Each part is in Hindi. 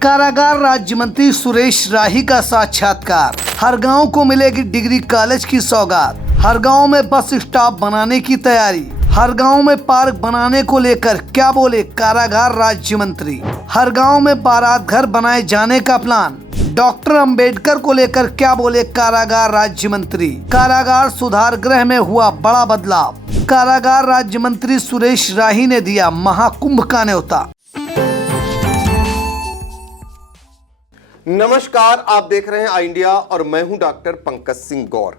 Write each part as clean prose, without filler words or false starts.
कारागार राज्य मंत्री सुरेश राही का साक्षात्कार। हर गांव को मिलेगी डिग्री कॉलेज की सौगात। हर गांव में बस स्टॉप बनाने की तैयारी। हर गांव में पार्क बनाने को लेकर क्या बोले कारागार राज्य मंत्री। हर गांव में बारात घर बनाए जाने का प्लान। डॉक्टर अंबेडकर को लेकर क्या बोले कारागार राज्य मंत्री। कारागार सुधार गृह में हुआ बड़ा बदलाव। कारागार राज्य मंत्री सुरेश राही ने दिया महाकुंभ का न्योता। नमस्कार, आप देख रहे हैं आई इंडिया और मैं हूं डॉक्टर पंकज सिंह गौर।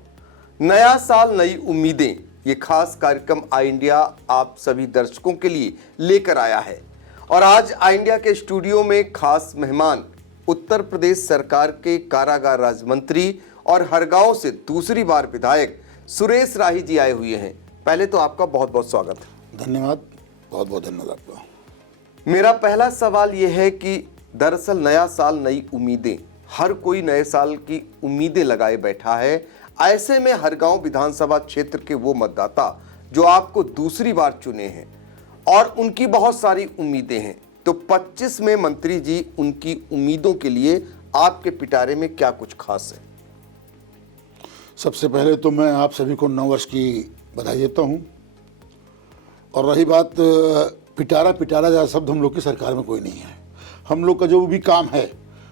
नया साल नई उम्मीदें, ये खास कार्यक्रम आई इंडिया आप सभी दर्शकों के लिए लेकर आया है। और आज आई इंडिया के स्टूडियो में खास मेहमान उत्तर प्रदेश सरकार के कारागार राज्य मंत्री और हर गांव से दूसरी बार विधायक सुरेश राही जी आए हुए हैं। पहले तो आपका बहुत बहुत स्वागत है। धन्यवाद, बहुत बहुत धन्यवाद आपका। मेरा पहला सवाल यह है कि दरअसल नया साल नई उम्मीदें, हर कोई नए साल की उम्मीदें लगाए बैठा है। ऐसे में हर गांव विधानसभा क्षेत्र के वो मतदाता जो आपको दूसरी बार चुने हैं और उनकी बहुत सारी उम्मीदें हैं, तो 25 में मंत्री जी उनकी उम्मीदों के लिए आपके पिटारे में क्या कुछ खास है? सबसे पहले तो मैं आप सभी को नव वर्ष की बधाई देता हूँ। और रही बात पिटारा जैसा शब्द हम लोग की सरकार में कोई नहीं है। हम लोग का जो भी काम है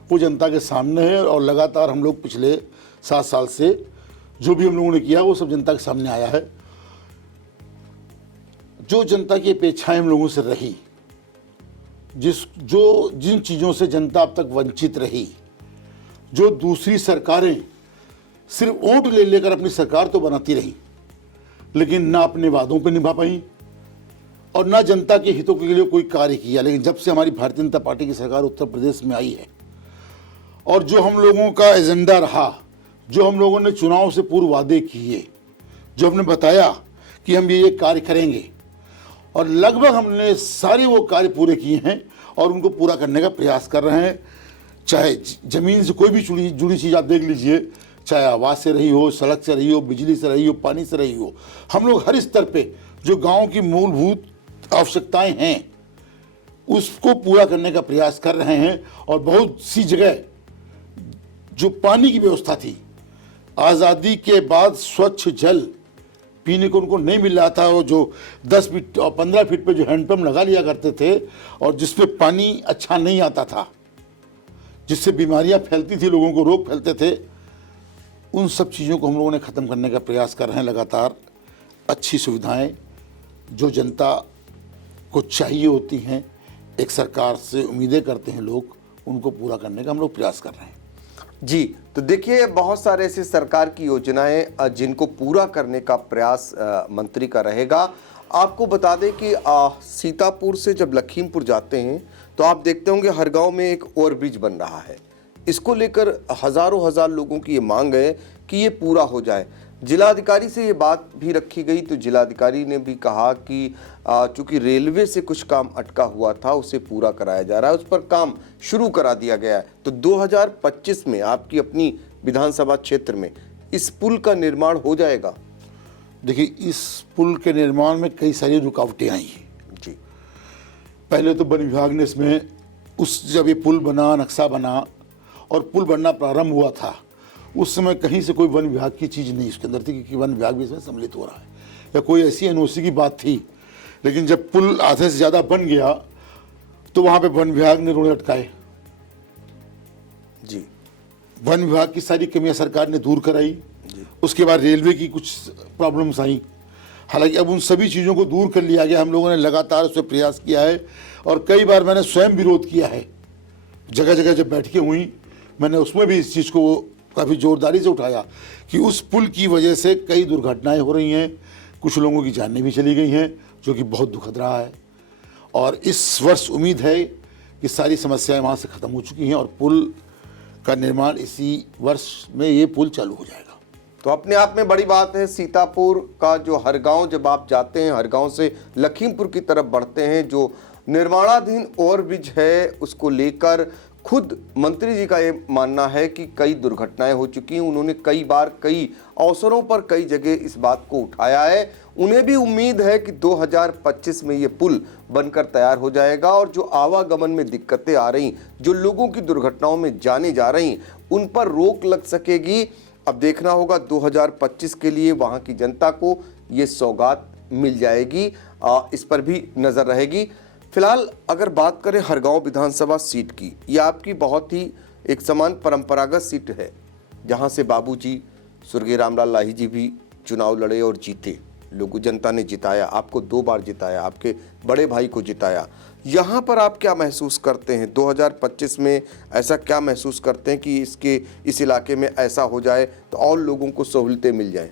वो जनता के सामने है और लगातार हम लोग पिछले 7 साल से जो भी हम लोगों ने किया वो सब जनता के सामने आया है। जो जनता की अपेक्षाएं हम लोगों से रही, जिन चीज़ों से जनता अब तक वंचित रही, जो दूसरी सरकारें सिर्फ वोट ले लेकर अपनी सरकार तो बनाती रही लेकिन ना अपने वादों पे निभा पाई और ना जनता के हितों के लिए कोई कार्य किया। लेकिन जब से हमारी भारतीय जनता पार्टी की सरकार उत्तर प्रदेश में आई है और जो हम लोगों का एजेंडा रहा, जो हम लोगों ने चुनाव से पूर्व वादे किए, जो हमने बताया कि हम ये कार्य करेंगे और लगभग हमने सारे वो कार्य पूरे किए हैं और उनको पूरा करने का प्रयास कर रहे हैं। चाहे ज़मीन से कोई भी जुड़ी चीज़ आप देख लीजिए, चाहे आवास से रही हो, सड़क से रही हो, बिजली से रही हो, पानी से रही हो, हम लोग हर स्तर पे जो गांव की मूलभूत आवश्यकताएं हैं उसको पूरा करने का प्रयास कर रहे हैं। और बहुत सी जगह जो पानी की व्यवस्था थी, आज़ादी के बाद स्वच्छ जल पीने को उनको नहीं मिल रहा था, वो जो 10 फीट और 15 फीट पे जो हैंडपम्प लगा लिया करते थे और जिसपे पानी अच्छा नहीं आता था, जिससे बीमारियां फैलती थी, लोगों को रोग फैलते थे, उन सब चीज़ों को हम लोगों ने ख़त्म करने का प्रयास कर रहे हैं। लगातार अच्छी सुविधाएं जो जनता को चाहिए होती हैं, एक सरकार से उम्मीदें करते हैं लोग, उनको पूरा करने का हम लोग प्रयास कर रहे हैं। जी, तो देखिए बहुत सारे ऐसी सरकार की योजनाएं जिनको पूरा करने का प्रयास मंत्री का रहेगा। आपको बता दें कि सीतापुर से जब लखीमपुर जाते हैं तो आप देखते होंगे हर गांव में एक ओवरब्रिज बन रहा है। इसको लेकर हजार लोगों की ये मांग है कि ये पूरा हो जाए। जिलाधिकारी से ये बात भी रखी गई तो जिलाधिकारी ने भी कहा कि चूंकि रेलवे से कुछ काम अटका हुआ था उसे पूरा कराया जा रहा है, उस पर काम शुरू करा दिया गया है। तो 2025 में आपकी अपनी विधानसभा क्षेत्र में इस पुल का निर्माण हो जाएगा? देखिए, इस पुल के निर्माण में कई सारी रुकावटें आई हैं जी। पहले तो वन विभाग ने इसमें जब ये पुल बना, नक्शा बना और पुल बनना प्रारंभ हुआ था, उस समय कहीं से कोई वन विभाग की चीज़ नहीं उसके अंदर थी, क्योंकि वन विभाग भी इसमें सम्मिलित हो रहा है या कोई ऐसी एनओसी की बात थी। लेकिन जब पुल आधे से ज़्यादा बन गया तो वहाँ पे वन विभाग ने रोड़े अटकाए जी। वन विभाग की सारी कमियां सरकार ने दूर कराई। उसके बाद रेलवे की कुछ प्रॉब्लम्स आई, हालांकि अब उन सभी चीज़ों को दूर कर लिया गया। हम लोगों ने लगातार उस पर प्रयास किया है और कई बार मैंने स्वयं विरोध किया है। जगह जगह जब बैठकें हुई मैंने उसमें भी इस चीज़ को काफ़ी ज़ोरदारी से उठाया कि उस पुल की वजह से कई दुर्घटनाएं हो रही हैं, कुछ लोगों की जानें भी चली गई हैं, जो कि बहुत दुखद रहा है। और इस वर्ष उम्मीद है कि सारी समस्याएं वहाँ से ख़त्म हो चुकी हैं और पुल का निर्माण इसी वर्ष में ये पुल चालू हो जाएगा। तो अपने आप में बड़ी बात है। सीतापुर का जो हर गांव जब आप जाते हैं, हर गांव से लखीमपुर की तरफ बढ़ते हैं, जो निर्माणाधीन ओवरब्रिज है उसको लेकर खुद मंत्री जी का ये मानना है कि कई दुर्घटनाएं हो चुकी हैं। उन्होंने कई बार कई अवसरों पर कई जगह इस बात को उठाया है। उन्हें भी उम्मीद है कि 2025 में ये पुल बनकर तैयार हो जाएगा और जो आवागमन में दिक्कतें आ रही, जो लोगों की दुर्घटनाओं में जाने जा रही, उन पर रोक लग सकेगी। अब देखना होगा 2025 के लिए वहां की जनता को ये सौगात मिल जाएगी, इस पर भी नजर रहेगी। फिलहाल अगर बात करें हरगांव विधानसभा सीट की, यह आपकी बहुत ही एक समान परंपरागत सीट है, जहां से बाबूजी स्वर्गीय रामलाल लाही जी भी चुनाव लड़े और जीते। लोगों जनता ने जिताया, आपको 2 बार जिताया, आपके बड़े भाई को जिताया। यहाँ पर आप क्या महसूस करते हैं 2025 में? ऐसा क्या महसूस करते हैं कि इस इलाके में ऐसा हो जाए तो और लोगों को सहूलतें मिल जाएं?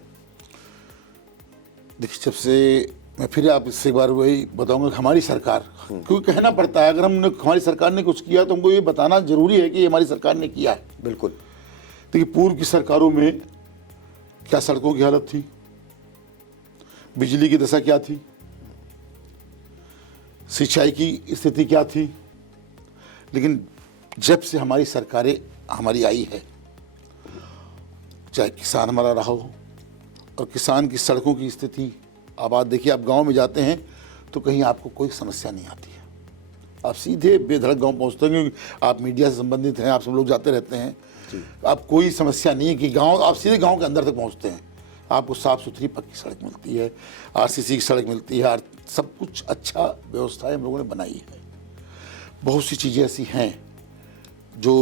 देखिए, जब से मैं फिर आप इससे एक बार वही बताऊंगा, हमारी सरकार, क्योंकि कहना पड़ता है, अगर हमारी सरकार ने कुछ किया तो हमको ये बताना जरूरी है कि हमारी सरकार ने किया है। बिल्कुल। देखिए, पूर्व की सरकारों में क्या सड़कों की हालत थी, बिजली की दशा क्या थी, सिंचाई की स्थिति क्या थी। लेकिन जब से हमारी सरकारें हमारी आई है, चाहे किसान हमारा रहा हो, और किसान की सड़कों की स्थिति, अब आप देखिए, आप गांव में जाते हैं तो कहीं आपको कोई समस्या नहीं आती है, आप सीधे बेधड़क गांव पहुंचते हैं, क्योंकि आप मीडिया से संबंधित हैं, आप सब लोग जाते रहते हैं। आप कोई समस्या नहीं है कि गांव, आप सीधे गांव के अंदर तक पहुंचते हैं, आपको साफ़ सुथरी पक्की सड़क मिलती है, आरसीसी की सड़क मिलती है, सब कुछ अच्छा व्यवस्था हम लोगों ने बनाई है। बहुत सी चीज़ें ऐसी हैं जो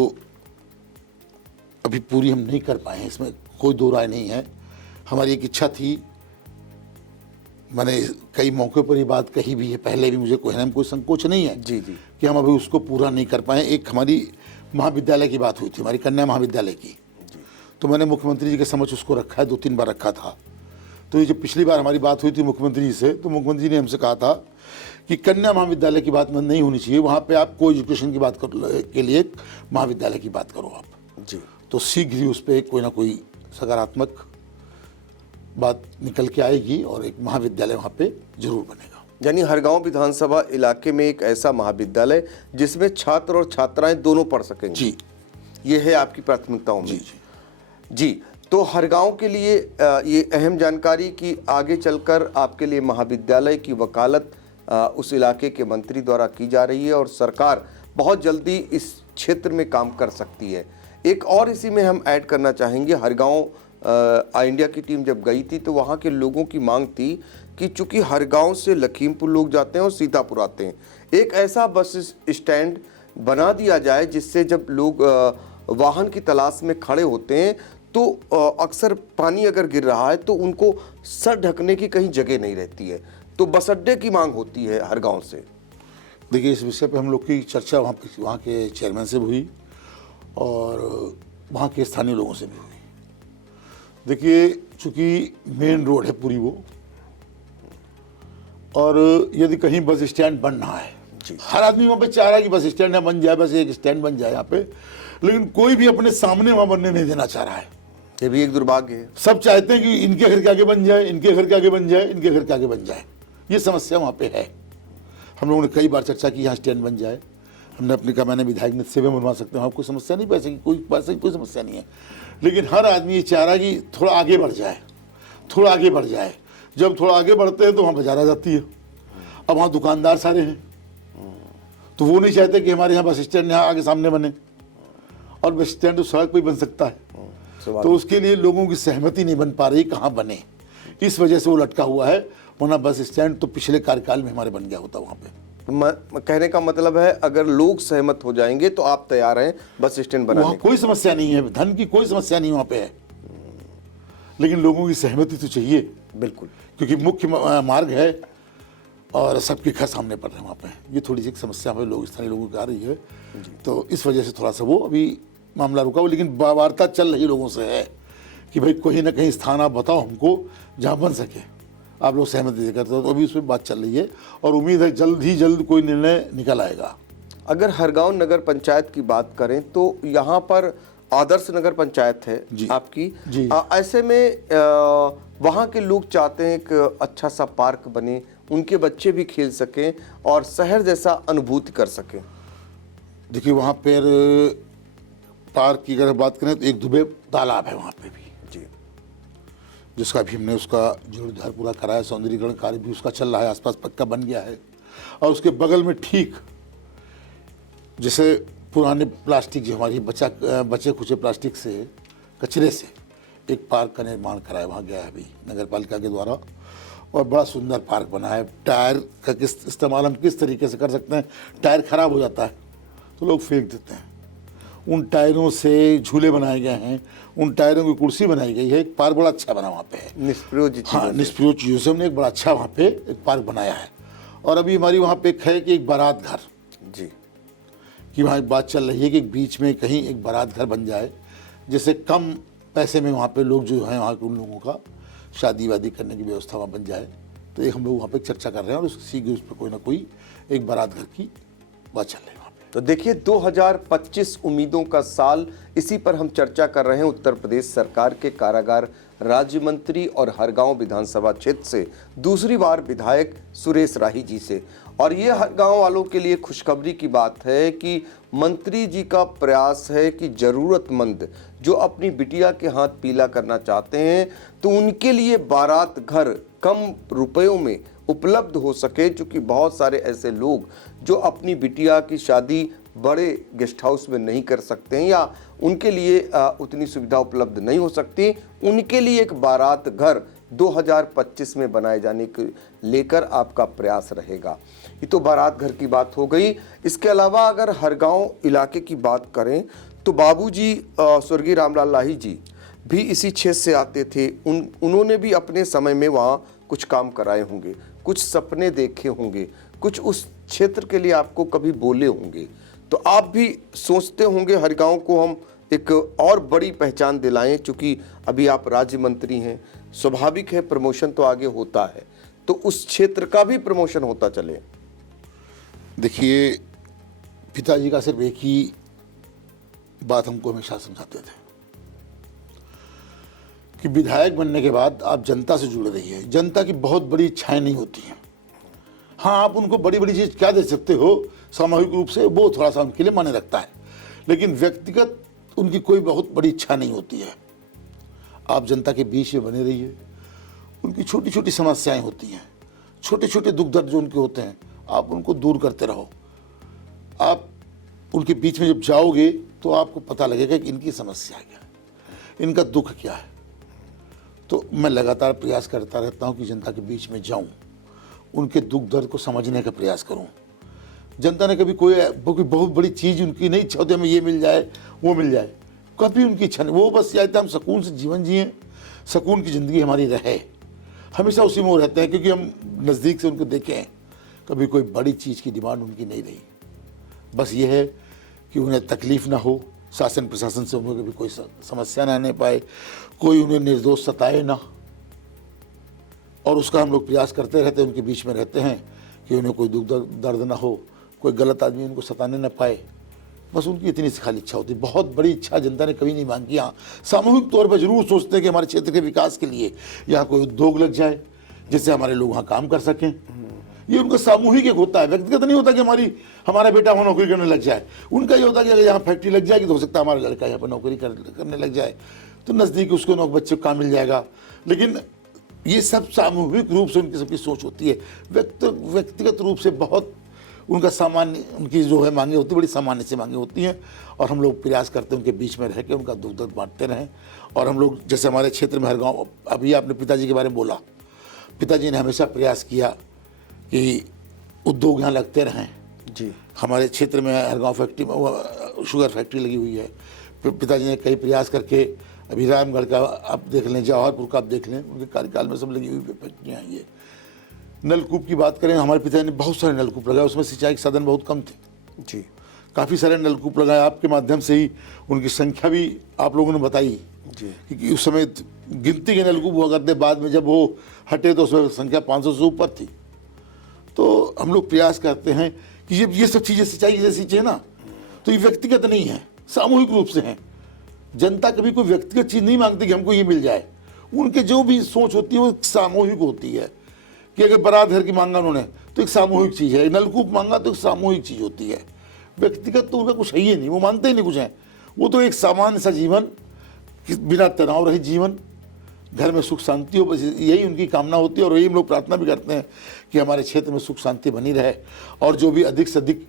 अभी पूरी हम नहीं कर पाए हैं, इसमें कोई दो राय नहीं है। हमारी एक इच्छा थी, मैंने कई मौक़ों पर ये बात कही भी है, पहले भी, मुझे कोई संकोच नहीं है जी जी कि हम अभी उसको पूरा नहीं कर पाए। एक हमारी महाविद्यालय की बात हुई थी, हमारी कन्या महाविद्यालय की, तो मैंने मुख्यमंत्री जी के समक्ष उसको रखा है, 2-3 बार रखा था। तो ये जब पिछली बार हमारी बात हुई थी मुख्यमंत्री जी से, तो मुख्यमंत्री जी ने हमसे कहा था कि कन्या महाविद्यालय की बात नहीं होनी चाहिए, वहाँ पे आप को एजुकेशन की बात के लिए महाविद्यालय की बात करो आप जी। तो शीघ्र ही उस पर कोई ना कोई सकारात्मक बात निकल के आएगी और एक महाविद्यालय वहाँ पे जरूर बनेगा। यानी हरगांव विधानसभा इलाके में एक ऐसा महाविद्यालय जिसमें छात्र और छात्राएं दोनों पढ़ सकेंगे। जी, ये है आपकी प्राथमिकताओं में। जी जी, तो हरगांव के लिए ये अहम जानकारी कि आगे चलकर आपके लिए महाविद्यालय की वकालत उस इलाके के मंत्री द्वारा की जा रही है और सरकार बहुत जल्दी इस क्षेत्र में काम कर सकती है। एक और इसी में हम ऐड करना चाहेंगे, हरगांव इंडिया की टीम जब गई थी तो वहाँ के लोगों की मांग थी कि चूंकि हरगांव से लखीमपुर लोग जाते हैं और सीतापुर आते हैं, एक ऐसा बस स्टैंड बना दिया जाए जिससे जब लोग वाहन की तलाश में खड़े होते हैं तो अक्सर पानी अगर गिर रहा है तो उनको सर ढकने की कहीं जगह नहीं रहती है, तो बस अड्डे की मांग होती है हरगांव से। देखिए, इस विषय पे हम लोग की चर्चा वहाँ के चेयरमैन से भी हुई और वहाँ के स्थानीय लोगों से भी हुई। देखिए, चूँकि मेन रोड है पूरी वो, और यदि कहीं बस स्टैंड बन रहा है, हर आदमी वहाँ पे चाह रहा है कि बस स्टैंड बन जाए, बस एक स्टैंड बन जाए यहाँ पे, लेकिन कोई भी अपने सामने वहाँ बनने नहीं देना चाह रहा है। ये भी एक दुर्भाग्य है। सब चाहते हैं कि इनके घर के आगे बन जाए, इनके घर के आगे बन जाए, इनके घर के आगे बन जाए। ये समस्या वहाँ पे है। हम लोगों ने कई बार चर्चा की यहाँ स्टैंड बन जाए, हमने अपने कहा, मैंने विधायक ने से भी बनवा सकते हैं, कोई समस्या नहीं, पैसे की कोई समस्या नहीं है, लेकिन हर आदमी ये चाह रहा है कि थोड़ा आगे बढ़ जाए, थोड़ा आगे बढ़ जाए। जब थोड़ा आगे बढ़ते हैं तो वहाँ बाजार आ जाती है। अब वहाँ दुकानदार सारे हैं, तो वो नहीं चाहते कि हमारे यहाँ बस स्टैंड यहाँ आगे सामने बने, और बस स्टैंड तो सड़क पर ही बन सकता है, तो उसके लिए लोगों की सहमति नहीं बन पा रही कहाँ बने, इस वजह से वो लटका हुआ है। वरना बस स्टैंड तो पिछले कार्यकाल में हमारे बन गया होता वहाँ पे। कहने का मतलब है, अगर लोग सहमत हो जाएंगे तो आप तैयार हैं बस स्टैंड बनाने वहाँ कोई समस्या नहीं है, धन की कोई समस्या नहीं वहाँ पे है, लेकिन लोगों की सहमति तो चाहिए। बिल्कुल, क्योंकि मुख्य मार्ग है और सबके घर सामने पड़ रहे हैं वहाँ पे, ये थोड़ी सी समस्या हमें लोग स्थानीय लोगों की आ रही है, तो इस वजह से थोड़ा सा वो अभी मामला रुका हुआ। लेकिन वार्ता चल रही लोगों से है कि भाई कहीं ना कहीं स्थान आप बताओ हमको जहाँ बन सके, आप लोग सहमति देकर, तो अभी उस पर बात चल रही है और उम्मीद है जल्द ही जल्द कोई निर्णय निकल आएगा। अगर हरगांव नगर पंचायत की बात करें तो यहाँ पर आदर्श नगर पंचायत है जी, आपकी जी। ऐसे में वहाँ के लोग चाहते हैं एक अच्छा सा पार्क बने, उनके बच्चे भी खेल सकें और शहर जैसा अनुभूति कर सकें। देखिए, वहाँ पर पार्क की अगर बात करें तो एक दुबे तालाब है वहाँ पे भी जी, जिसका भी हमने उसका जीर्णोद्धार पूरा कराया, सौंदर्यीकरण कार्य भी उसका चल रहा है, आसपास पक्का बन गया है। और उसके बगल में ठीक जैसे पुराने प्लास्टिक जो हमारी बचे खुचे प्लास्टिक से, कचरे से एक पार्क का निर्माण कराया, वहाँ गया है अभी नगर पालिका के द्वारा, और बड़ा सुंदर पार्क बना है। टायर का किस इस्तेमाल हम किस तरीके से कर सकते हैं, टायर खराब हो जाता है तो लोग फेंक देते हैं, उन टायरों से झूले बनाए गए हैं, उन टायरों की कुर्सी बनाई गई है। एक पार्क बड़ा अच्छा बना वहाँ पे है, निष्प्रयोज्य चीज़ों हाँ, से। निष्प्रयोज्य चीज़ों से हमने एक बड़ा अच्छा वहाँ पे एक पार्क बनाया है। और अभी हमारी वहाँ पे एक है कि एक बारात घर, जी, कि वहाँ एक बात चल रही है कि बीच में कहीं एक बारात घर बन जाए, जिससे कम पैसे में वहाँ पे लोग जो हैं, वहाँ के उन लोगों का शादी वादी करने की व्यवस्था वहाँ बन जाए। तो एक हम लोग वहाँ पे चर्चा कर रहे हैं और उसी के उस पर कोई ना कोई एक बारात घर की बात चल रही है वहाँ पे। तो देखिए 2025 उम्मीदों का साल, इसी पर हम चर्चा कर रहे हैं उत्तर प्रदेश सरकार के कारागार राज्य मंत्री और हरगांव विधानसभा क्षेत्र से दूसरी बार विधायक सुरेश राही जी से। और ये हरगांव वालों के लिए खुशखबरी की बात है कि मंत्री जी का प्रयास है कि ज़रूरतमंद जो अपनी बिटिया के हाथ पीला करना चाहते हैं तो उनके लिए बारात घर कम रुपयों में उपलब्ध हो सके, क्योंकि बहुत सारे ऐसे लोग जो अपनी बिटिया की शादी बड़े गेस्ट हाउस में नहीं कर सकते हैं या उनके लिए उतनी सुविधा उपलब्ध नहीं हो सकती, उनके लिए एक बारात घर 2025 में बनाए जाने को लेकर आपका प्रयास रहेगा। ये तो बारात घर की बात हो गई। इसके अलावा अगर हरगांव इलाके की बात करें तो बाबूजी स्वर्गीय रामलाल लाही जी भी इसी क्षेत्र से आते थे। उन्होंने भी अपने समय में वहाँ कुछ काम कराए होंगे, कुछ सपने देखे होंगे, कुछ उस क्षेत्र के लिए आपको कभी बोले होंगे। तो आप भी सोचते होंगे हरगांव को हम एक और बड़ी पहचान दिलाएं, चूँकि अभी आप राज्य मंत्री हैं, स्वाभाविक है प्रमोशन तो आगे होता है, तो उस क्षेत्र का भी प्रमोशन होता चले। देखिए, पिताजी का सिर्फ एक ही बात हमको हमेशा समझाते थे कि विधायक बनने के बाद आप जनता से जुड़ रही है। जनता की बहुत बड़ी इच्छाएं नहीं होती हैं। हाँ, आप उनको बड़ी बड़ी चीज़ क्या दे सकते हो सामूहिक रूप से, वो थोड़ा सा उनके लिए माने रखता है, लेकिन व्यक्तिगत उनकी कोई बहुत बड़ी इच्छा नहीं होती है। आप जनता के बीच में बने रहिए, उनकी छोटी छोटी समस्याएं होती हैं, छोटे छोटे दुख दर्द जो उनके होते हैं, आप उनको दूर करते रहो। आप उनके बीच में जब जाओगे तो आपको पता लगेगा कि इनकी समस्या क्या है, इनका दुख क्या है। तो मैं लगातार प्रयास करता रहता हूँ कि जनता के बीच में जाऊँ, उनके दुख दर्द को समझने का प्रयास करूँ। जनता ने कभी कोई बहुत बड़ी चीज़ उनकी नहीं इच्छा होती हमें ये मिल जाए वो मिल जाए, कभी उनकी इच्छा नहीं। वो बस चाहते हम सुकून से जीवन जिएं, सुकून की ज़िंदगी हमारी रहे, हमेशा उसी में वो रहते हैं, क्योंकि हम नज़दीक से उनको देखे हैं। कभी कोई बड़ी चीज़ की डिमांड उनकी नहीं रही। बस ये है कि उन्हें तकलीफ़ ना हो, शासन प्रशासन से उन्हें कभी कोई समस्या ना आने पाए, कोई उन्हें निर्दोष सताए ना, और उसका हम लोग प्रयास करते रहते हैं, उनके बीच में रहते हैं कि उन्हें कोई दुख दर्द ना हो, कोई गलत आदमी उनको सताने ना पाए। बस उनकी इतनी सी खाली इच्छा होती है। बहुत बड़ी इच्छा जनता ने कभी नहीं मांगी। हाँ, सामूहिक तौर पर जरूर सोचते हैं कि हमारे क्षेत्र के विकास के लिए यहाँ कोई उद्योग लग जाए जिससे हमारे लोग वहाँ काम कर सकें। ये उनका सामूहिक एक होता है, व्यक्तिगत नहीं होता कि हमारा बेटा वहाँ नौकरी करने लग जाए। उनका ये होता है कि अगर यहाँ फैक्ट्री लग जाएगी तो हो सकता है हमारा लड़का यहाँ पर नौकरी करने लग जाए, तो नज़दीक उसको बच्चे को काम मिल जाएगा। लेकिन ये सब सामूहिक रूप से उनकी सबकी सोच होती है। व्यक्तिगत रूप से बहुत उनका सामान्य, उनकी जो है मांगे होती है, बड़ी सामान्य से मांगे होती हैं, और हम लोग प्रयास करते हैं उनके बीच में रह के उनका दुख दर्द बांटते रहें। और हम लोग जैसे हमारे क्षेत्र में हरगांव, अभी आपने पिताजी के बारे में बोला, पिताजी ने हमेशा प्रयास किया कि उद्योग यहाँ लगते रहें। जी, हमारे क्षेत्र में हरगांव फैक्ट्री में शुगर फैक्ट्री लगी हुई है। पिताजी ने कई प्रयास करके, अभी रामगढ़ का आप देख लें, जवाहरपुर का आप देख लें, उनके कार्यकाल में सब लगी हुई फैक्ट्रियाँ। ये नलकूप की बात करें, हमारे पिता ने बहुत सारे नलकूप लगाए, उसमें सिंचाई के साधन बहुत कम थे। जी, काफ़ी सारे नलकूप लगाए, आपके माध्यम से ही उनकी संख्या भी आप लोगों ने बताई। जी, क्योंकि उस समय गिनती के नलकूप हुआ करते, बाद में जब वो हटे तो उसमें संख्या 500 से ऊपर थी। तो हम लोग प्रयास करते हैं कि ये सब चीज़ें सिंचाई जैसी चीज़ें ना, तो ये व्यक्तिगत नहीं है, सामूहिक रूप से हैं। जनता कभी कोई व्यक्तिगत चीज़ नहीं मांगती कि हमको ये मिल जाए। उनके जो भी सोच होती है वो सामूहिक होती है। कि अगर बारात घर की मांगा उन्होंने तो एक सामूहिक चीज़ है, नलकूप मांगा तो एक सामूहिक चीज़ होती है। व्यक्तिगत तो उनका कुछ है ही नहीं, वो मानते ही नहीं कुछ है। वो तो एक सामान्य सा जीवन, बिना तनाव रहित जीवन, घर में सुख शांति हो, बस यही उनकी कामना होती है और यही हम लोग प्रार्थना भी करते हैं कि हमारे क्षेत्र में सुख शांति बनी रहे और जो भी अधिक से अधिक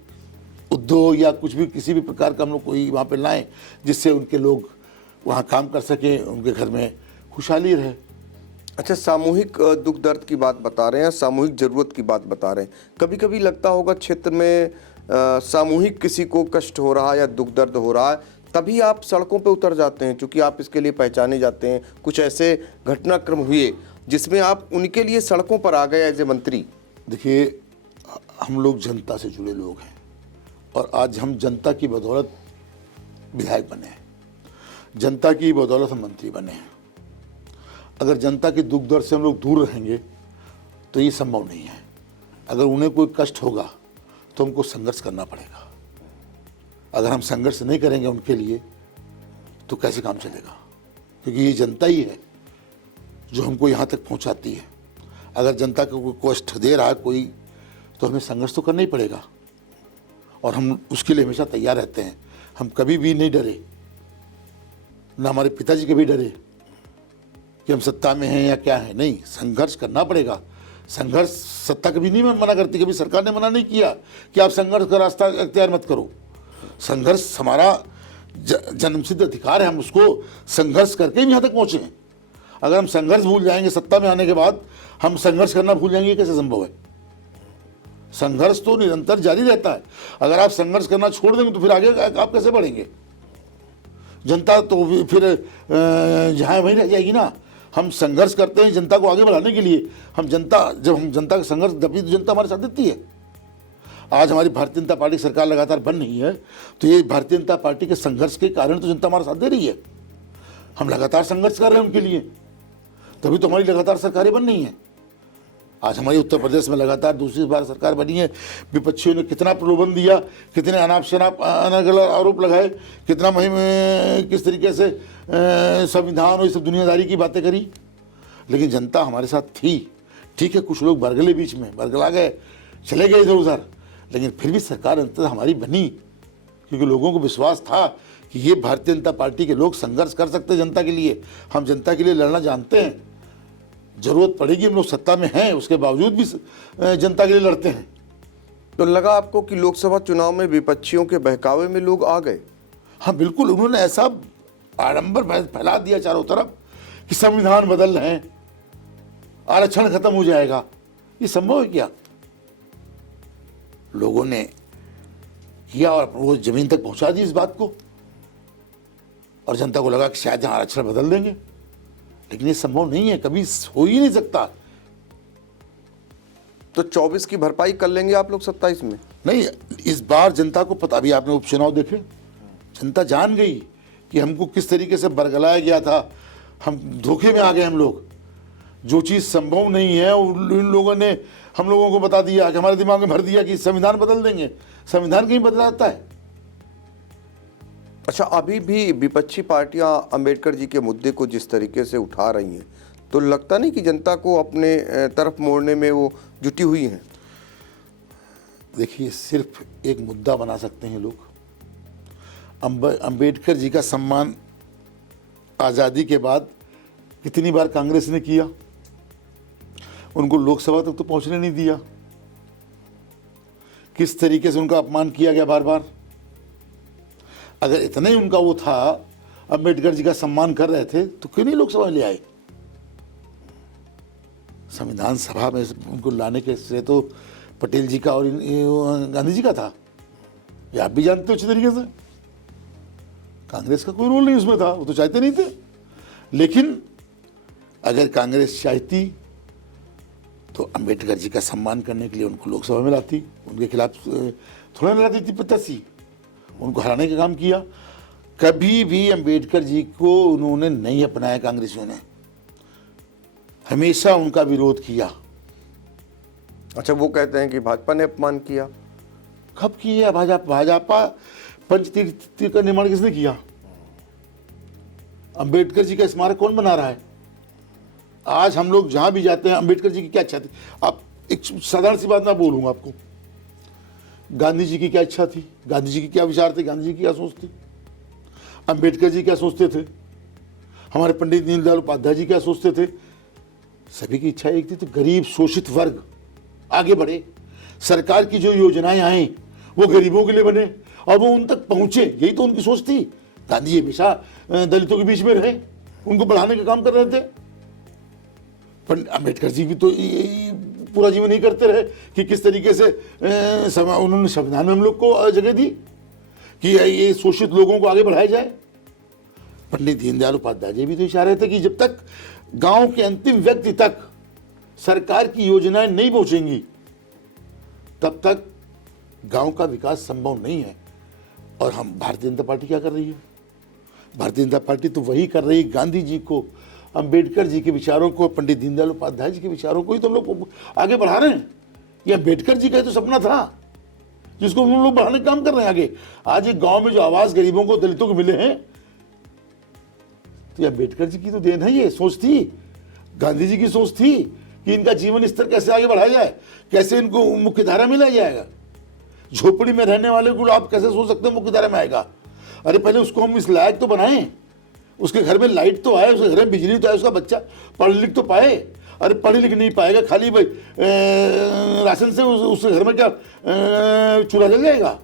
उद्योग या कुछ भी किसी भी प्रकार का हम लोग कोई वहाँ पे लाएं जिससे उनके लोग वहाँ काम कर सकें, उनके घर में खुशहाली रहे। अच्छा, सामूहिक दुख दर्द की बात बता रहे हैं, सामूहिक ज़रूरत की बात बता रहे हैं। कभी कभी लगता होगा क्षेत्र में सामूहिक किसी को कष्ट हो रहा है या दुख दर्द हो रहा है, तभी आप सड़कों पे उतर जाते हैं, क्योंकि आप इसके लिए पहचाने जाते हैं। कुछ ऐसे घटनाक्रम हुए जिसमें आप उनके लिए सड़कों पर आ गए एज ए मंत्री। देखिए, हम लोग जनता से जुड़े लोग हैं और आज हम जनता की बदौलत विधायक बने हैं, जनता की बदौलत हम मंत्री बने हैं। अगर जनता के दुख दर्द से हम लोग दूर रहेंगे तो ये संभव नहीं है। अगर उन्हें कोई कष्ट होगा तो हमको संघर्ष करना पड़ेगा। अगर हम संघर्ष नहीं करेंगे उनके लिए तो कैसे काम चलेगा, क्योंकि ये जनता ही है जो हमको यहाँ तक पहुँचाती है। अगर जनता को कोई कष्ट दे रहा है कोई, तो हमें संघर्ष तो करना ही पड़ेगा और हम उसके लिए हमेशा तैयार रहते हैं। हम कभी भी नहीं डरे, ना हमारे पिताजी कभी डरे कि हम सत्ता में हैं या क्या है। नहीं, संघर्ष करना पड़ेगा। संघर्ष सत्ता कभी नहीं मना करती, कभी सरकार ने मना नहीं किया कि आप संघर्ष का रास्ता अख्तियार मत करो। संघर्ष हमारा जन्मसिद्ध अधिकार है, हम उसको संघर्ष करके ही यहाँ तक पहुँचे हैं। अगर हम संघर्ष भूल जाएंगे सत्ता में आने के बाद, हम संघर्ष करना भूल जाएंगे, कैसे संभव है? संघर्ष तो निरंतर जारी रहता है। अगर आप संघर्ष करना छोड़ देंगे तो फिर आगे आप कैसे बढ़ेंगे? जनता तो फिर जहाँ वहीं रह जाएगी ना। हम संघर्ष करते हैं जनता को आगे बढ़ाने के लिए। जब हम जनता का संघर्ष, तभी तो जनता हमारे साथ देती है। आज हमारी भारतीय जनता पार्टी सरकार लगातार बन रही है तो ये भारतीय जनता पार्टी के संघर्ष के कारण तो जनता हमारा साथ दे रही है। हम लगातार संघर्ष कर रहे हैं उनके लिए, तभी तो हमारी लगातार सरकारें बन रही हैं। आज हमारी उत्तर प्रदेश में लगातार दूसरी बार सरकार बनी है। विपक्षियों ने कितना प्रलोभन दिया, कितने अनाप शनाप अनर्गल आरोप लगाए, कितना किस तरीके से संविधान और ये सब दुनियादारी की बातें करी, लेकिन जनता हमारे साथ थी। ठीक है, कुछ लोग बरगले बीच में बरगला गए, चले गए इधर उधर, लेकिन फिर भी सरकार अंततः हमारी बनी, क्योंकि लोगों को विश्वास था कि ये भारतीय जनता पार्टी के लोग संघर्ष कर सकते हैं जनता के लिए। हम जनता के लिए लड़ना जानते हैं। जरूरत पड़ेगी, हम लोग सत्ता में हैं, उसके बावजूद भी जनता के लिए लड़ते हैं। तो लगा आपको कि लोकसभा चुनाव में विपक्षियों के बहकावे में लोग आ गए? हाँ बिल्कुल, उन्होंने ऐसा आडंबर फैला दिया चारों तरफ कि संविधान बदल रहे हैं, आरक्षण खत्म हो जाएगा। ये संभव है क्या? लोगों ने किया और वो जमीन तक पहुंचा दी इस बात को, और जनता को लगा कि शायद यहाँ आरक्षण बदल देंगे, लेकिन ये संभव नहीं है, कभी हो ही नहीं सकता। तो 24 की भरपाई कर लेंगे आप लोग 27 में? नहीं, इस बार जनता को पता, अभी आपने उपचुनाव देखे, जनता जान गई कि हमको किस तरीके से बरगलाया गया था। हम धोखे में आ गए। हम लोग, जो चीज़ संभव नहीं है इन लोगों ने हम लोगों को बता दिया, कि हमारे दिमाग में भर दिया कि संविधान बदल देंगे। संविधान कहीं बदला जाता है? अच्छा, अभी भी विपक्षी पार्टियां अंबेडकर जी के मुद्दे को जिस तरीके से उठा रही हैं, तो लगता नहीं कि जनता को अपने तरफ मोड़ने में वो जुटी हुई हैं? देखिए, सिर्फ एक मुद्दा बना सकते हैं लोग। अंबेडकर जी का सम्मान आज़ादी के बाद कितनी बार कांग्रेस ने किया, उनको लोकसभा तक तो पहुंचने नहीं दिया। किस तरीके से उनका अपमान किया गया बार बार। अगर इतना ही उनका वो था, अंबेडकर जी का सम्मान कर रहे थे, तो क्यों नहीं लोकसभा में ले आए? संविधान सभा में उनको लाने के श्रेय तो पटेल जी का और गांधी जी का था। ये आप भी जानते हो अच्छी तरीके से। कांग्रेस का कोई रोल नहीं उसमें था, वो तो चाहते नहीं थे। लेकिन अगर कांग्रेस चाहती तो अंबेडकर जी का सम्मान करने के लिए उनको लोकसभा में लाती, उनके खिलाफ थोड़ा ना लाती थी 85, उनको हराने का काम किया। कभी भी अंबेडकर जी को उन्होंने नहीं अपनाया कांग्रेसियों ने, हमेशा उनका विरोध किया। अच्छा, वो कहते हैं कि भाजपा ने अपमान किया। कब किया? भाजपा पंचतीर्थ का निर्माण किसने किया? अंबेडकर जी का स्मारक कौन बना रहा है? आज हम लोग जहां भी जाते हैं, अंबेडकर जी की क्या इच्छा थी? आप एक साधारण सी बात मैं बोलूंगा आपको, गांधी जी की क्या इच्छा थी, गांधी जी की क्या विचार थे, गांधी जी की क्या सोच थी, अंबेडकर जी क्या सोचते थे? हमारे पंडित दीनदयाल उपाध्याय जी क्या सोचते थे? सभी की इच्छा एक थी, तो गरीब शोषित वर्ग आगे बढ़े, सरकार की जो योजनाएं आए वो गरीबों के लिए बने और वो उन तक पहुंचे, यही तो उनकी सोच थी। गांधी जी हमेशा दलितों के बीच में रहे, उनको बढ़ाने का काम कर रहे थे। पंडित अम्बेडकर जी भी तो पूरा जीवन ही करते रहे कि किस तरीके से उन्होंने संविधान में हम लोग को जगह दी कि ये शोषित लोगों को आगे बढ़ाया जाए। पंडित दीनदयाल उपाध्याय जी भी तो इशारे थे कि जब तक गांव के अंतिम व्यक्ति तक सरकार की योजनाएं नहीं पहुंचेंगी तब तक गांव का विकास संभव नहीं है। और हम भारतीय जनता पार्टी क्या कर रही है? भारतीय जनता पार्टी तो वही कर रही है, गांधी जी को, अंबेडकर जी के विचारों को, पंडित दीनदयाल उपाध्याय जी के विचारों को ही तो हम लोग आगे बढ़ा रहे हैं। ये अंबेडकर जी का तो सपना था जिसको हम लोग बढ़ाने का काम कर रहे हैं आगे। आज एक गांव में जो आवास गरीबों को, दलितों को मिले हैं, तो ये अंबेडकर जी की तो देन है, ये सोच थी, गांधी जी की सोच थी कि इनका जीवन स्तर कैसे आगे बढ़ाया जाए, कैसे इनको मुख्य धारा में लाया जाएगा। झोपड़ी में रहने वाले को आप कैसे सोच सकते हैं मुख्य धारा में आएगा? अरे पहले उसको हम इस लायक तो बनाएं, उसके घर में लाइट तो आए, उसके घर में बिजली तो आए, उसका बच्चा पढ़ लिख तो पाए। अरे पढ़ लिख नहीं पाएगा, खाली भाई राशन से उसके घर में क्या चूल्हा जल जाएगा?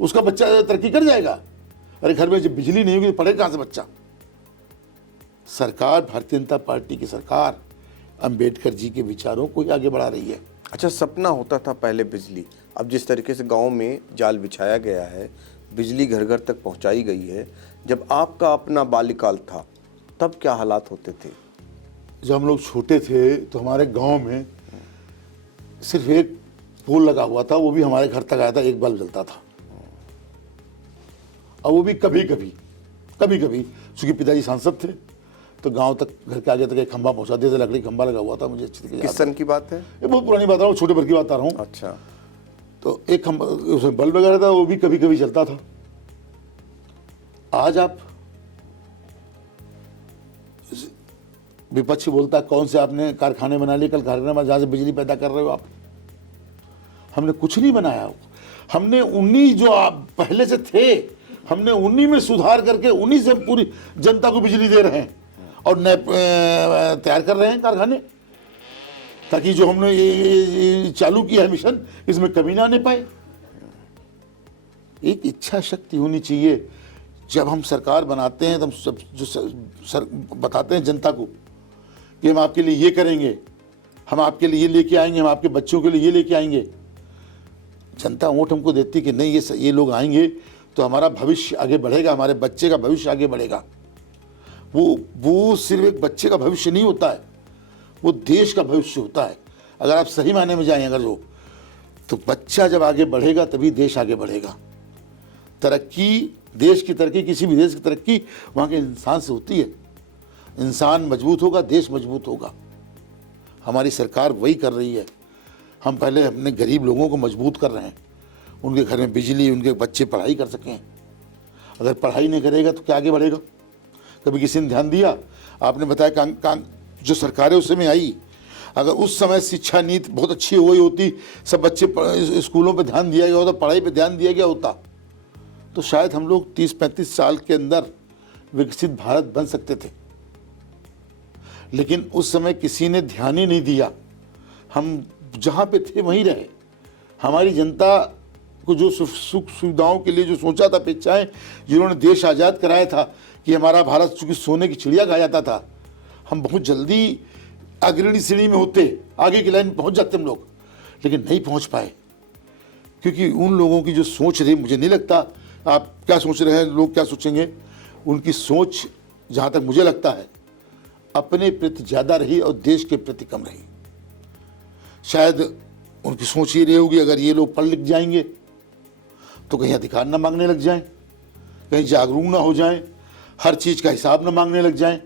उसका बच्चा तरक्की कर जाएगा? अरे घर में जब बिजली नहीं होगी तो पढ़े कहाँ से बच्चा? सरकार, भारतीय जनता पार्टी की सरकार अंबेडकर जी के विचारों को ही आगे बढ़ा रही है। अच्छा, सपना होता था पहले बिजली, अब जिस तरीके से गांव में जाल बिछाया गया है, बिजली घर घर तक पहुंचाई गई है, जब आपका अपना बाल्यकाल था तब क्या हालात होते थे? जब हम लोग छोटे थे तो हमारे गांव में सिर्फ एक पोल लगा हुआ था, वो भी हमारे घर तक आया था, एक बल्ब जलता था। और वो भी कभी कभी क्योंकि पिताजी सांसद थे तो गांव तक, घर के आगे तक एक खंभा पहुंचा देते, लकड़ी खंभा लगा हुआ था। मुझे अच्छी तरीके से किस सन की बात है? ये बहुत पुरानी बात है, छोटे भर की बात आ रहा हूँ। अच्छा। तो एक खंभा, उसमें बल्ब लगा था, वो भी कभी कभी चलता था। आज आप विपक्ष बोलता है कौन से आपने कारखाने बना लिए, कल कारखाने में जहां से बिजली पैदा कर रहे हो आप? हमने कुछ नहीं बनाया। हमने 19 जो आप पहले से थे, हमने 19 में सुधार करके 19 से पूरी जनता को बिजली दे रहे हैं और नए तैयार कर रहे हैं कारखाने, ताकि जो हमने ये चालू किया है मिशन, इसमें कमी ना आने पाए। एक इच्छा शक्ति होनी चाहिए। जब हम सरकार बनाते हैं तो हम सब जो बताते हैं जनता को कि हम आपके लिए ये करेंगे, हम आपके लिए ये लेके आएंगे, हम आपके बच्चों के लिए ये लेके आएंगे, जनता वोट हमको देती कि नहीं, ये लोग आएंगे तो हमारा भविष्य आगे बढ़ेगा, हमारे बच्चे का भविष्य आगे बढ़ेगा। वो सिर्फ एक बच्चे का भविष्य नहीं होता है, वो देश का भविष्य होता है। अगर आप सही मायने में जाएं, अगर जो, तो बच्चा जब आगे बढ़ेगा तभी देश आगे बढ़ेगा। तरक्की, देश की तरक्की, किसी भी देश की तरक्की वहाँ के इंसान से होती है। इंसान मजबूत होगा, देश मजबूत होगा। हमारी सरकार वही कर रही है। हम पहले अपने गरीब लोगों को मजबूत कर रहे हैं, उनके घर में बिजली, उनके बच्चे पढ़ाई कर सकें। अगर पढ़ाई नहीं करेगा तो क्या आगे बढ़ेगा? कभी किसी ने ध्यान दिया? आपने बताया जो सरकारें उस समय आई, अगर उस समय शिक्षा नीति बहुत अच्छी हो गई होती, सब बच्चे स्कूलों पे ध्यान दिया गया होता, पढ़ाई पे ध्यान दिया गया होता, तो शायद हम लोग 30-35 साल के अंदर विकसित भारत बन सकते थे। लेकिन उस समय किसी ने ध्यान ही नहीं दिया। हम जहाँ पे थे वहीं रहे। हमारी जनता को जो सुख सुविधाओं के लिए जो सोचा था, अपेक्षाएं जिन्होंने देश आज़ाद कराया था कि हमारा भारत चूँकि सोने की चिड़िया कहा जाता था, हम बहुत जल्दी अग्रणी श्रेणी में होते, आगे की लाइन में पहुँच जाते हम लोग, लेकिन नहीं पहुँच पाए। क्योंकि उन लोगों की जो सोच रही, मुझे नहीं लगता आप क्या सोच रहे हैं, लोग क्या सोचेंगे, उनकी सोच जहाँ तक मुझे लगता है अपने प्रति ज़्यादा रही और देश के प्रति कम रही। शायद उनकी सोच ये रही होगी, अगर ये लोग पढ़ लिख जाएंगे तो कहीं अधिकार ना मांगने लग जाएं, कहीं जागरूक ना हो जाएं, हर चीज़ का हिसाब ना मांगने लग जाएं,